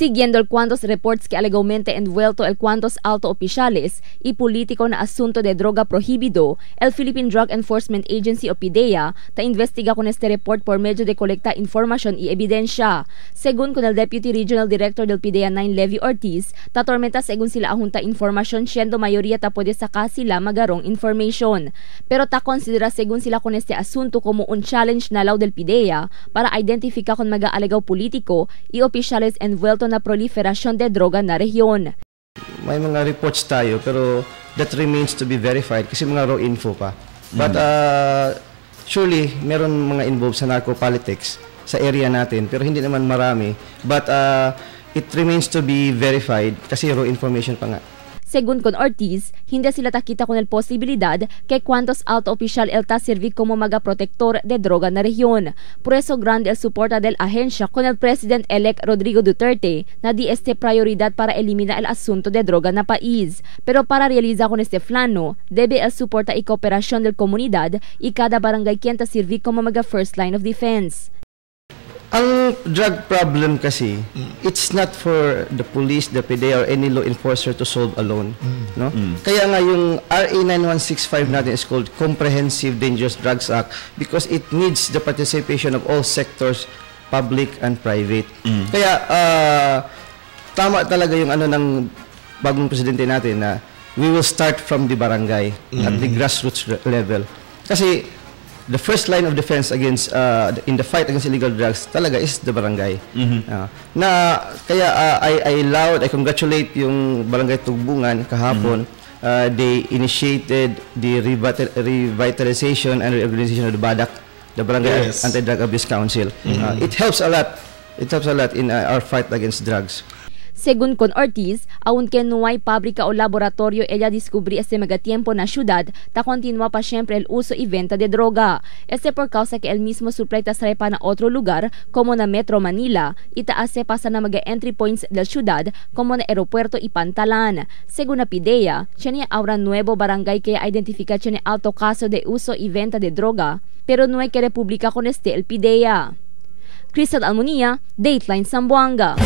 Siguiendo el cuantos reports que alegadamente envuelto el cuantos alto oficiales y político na asunto de droga prohibido, el Philippine Drug Enforcement Agency o PIDEA ta investiga con este report por medio de colecta información y evidencia. Según con el Deputy Regional Director del PIDEA 9 Levi Ortiz, ta tormenta según sila ahunta information siendo mayoría ta pwede saka sila magarong information. Pero ta considera según sila con este asunto como un challenge na law del PIDEA para identifika kung mag-aalagaw politiko y opisyales envuelto na proliferasyon de droga na rehiyon. May mga reports tayo pero that remains to be verified kasi mga raw info pa. But surely meron mga involved sa narco-politics sa area natin pero hindi naman marami. But it remains to be verified kasi raw information pa nga. Según con Ortiz, hindi sila takita con el posibilidad que cuantos alto oficial el ta servir como magaprotector de droga na rehiyon. Por eso grande el suporta del ahensya con el President-elect Rodrigo Duterte na di este prioridad para eliminar el asunto de droga na país. Pero para realizar con este plano, debe el suporta y cooperación del comunidad y cada barangay quien ta servir como maga first line of defense. Ang drug problem kasi, it's not for the police, the PDEA, or any law enforcer to solve alone. No? Kaya nga yung RA 9165 natin is called Comprehensive Dangerous Drugs Act because it needs the participation of all sectors, public and private. Kaya tama talaga yung ano ng bagong presidente natin na we will start from the barangay at the grassroots level. Kasi the first line of defense against in the fight against illegal drugs talaga is the barangay. Kaya I congratulate yung barangay Tugbungan kahapon. They initiated the revitalization and reorganization of the BADAC, the Barangay Anti-Drug Abuse Council. It helps a lot. It helps a lot in our fight against drugs. Según con Ortiz, aunque no hay fábrica o laboratorio ella descubrí este megatiempo na ciudad, ta continúa pa siempre el uso y venta de droga. Este por causa que el mismo supply ta srepa na otro lugar como na Metro Manila y ta hace pasa na maga entry points del ciudad como na aeropuerto y Pantalan. Según na PIDEA, siya ahora nuevo barangay que identifica siya alto caso de uso y venta de droga, pero no hay que republica con este el PIDEA. Crystal Almunia, Dateline Zamboanga.